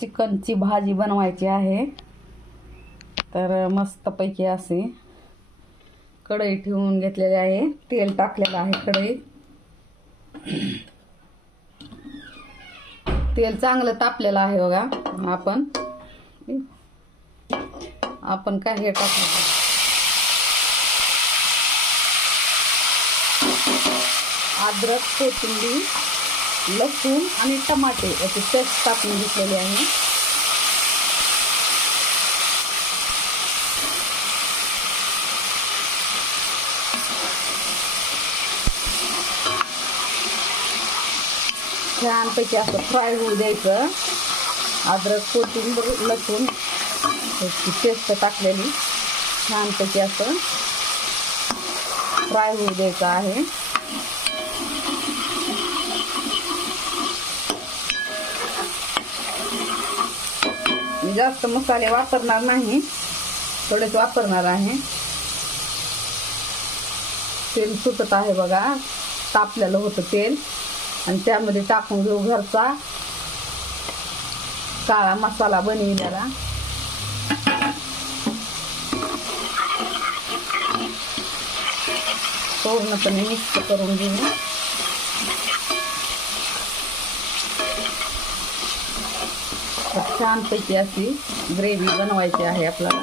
चिकनची भाजी बनवायची आहे। तर मस्तपैकी असे कढई ठेवून घेतलेली आहे, तेल टाकलेलं आहे कढईत। तेल चांगलं तापलेलं आहे बघा। आपण काय हे टाकलं, अद्रक, कोथिंबीर, लसूण आणि टमाटे याची पेस्ट टाकून घेतलेली आहे। छानपैकी असं फ्राय होऊ द्यायचं। अद्रक, कोथिंबीर, लसूण याची पेस्ट टाकलेली छानपैकी असं फ्राय होऊ द्यायचं आहे। मी जास्त मसाले वापरणार नाही, थोडेच वापरणार आहे। तेल सुटत आहे बघा, तापलेलं होतं तेल, आणि त्यामध्ये टाकून घेऊ घरचा काळा मसाला बनविलेला। पूर्णपणे मिक्स करून घेऊ। छानपैकी अशी ग्रेव्ही बनवायची आहे आपल्याला।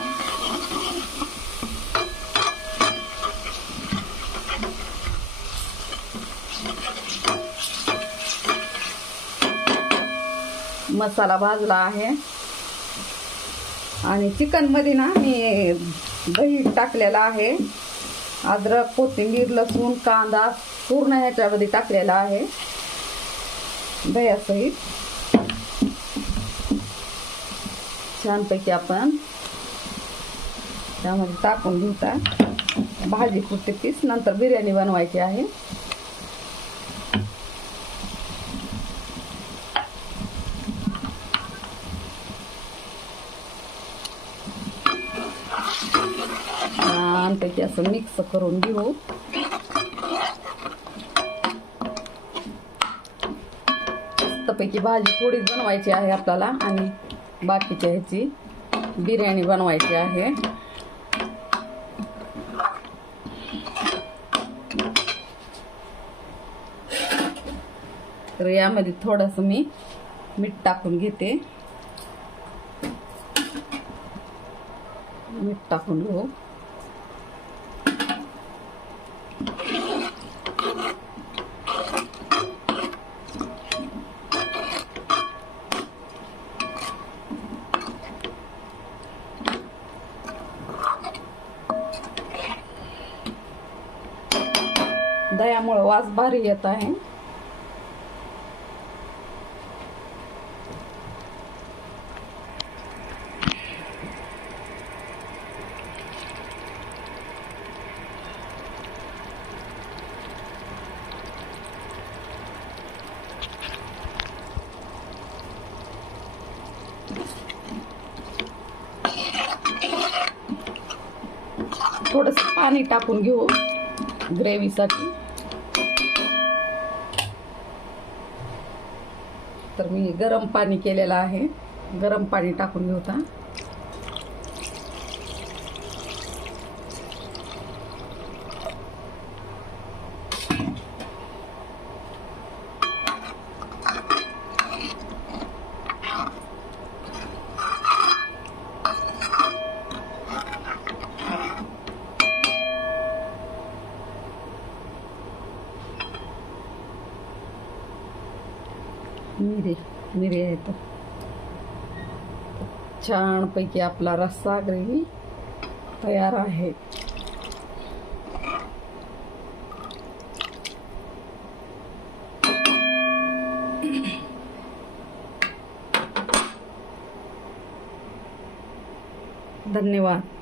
मसाला भाजला आहे आणि चिकन मध्ये ना मी दही टाकलेला आहे। अद्रक, कोथिंबीर, लसूण, कांदा पूर्ण ह्याच्यामध्ये टाकलेला आहे दह्यासहित। छानपैकी आपण त्यामध्ये टाकून घेऊता भाजी पुरते पीस, नंतर बिर्याणी बनवायची आहे। छानपैकी असं मिक्स करून घेऊ। मस्तपैकी भाजी थोडीच बनवायची आहे आपल्याला, आणि बाकीच्या ह्याची बिर्याणी बनवायची आहे। तर यामध्ये थोडंसं मी मीठ टाकून घेते। मीठ टाकून घेऊ। दह्यामुळे वास भारी येत आहे। थोडंसं पाणी टाकून घेऊ ग्रेव्हीसाठी। तर मी गरम पाणी केलेलं आहे, गरम पाणी टाकून घेऊता। मिरी आहे तर छानपैकी आपला रस्सा ग्रेव्ही तयार आहे। धन्यवाद।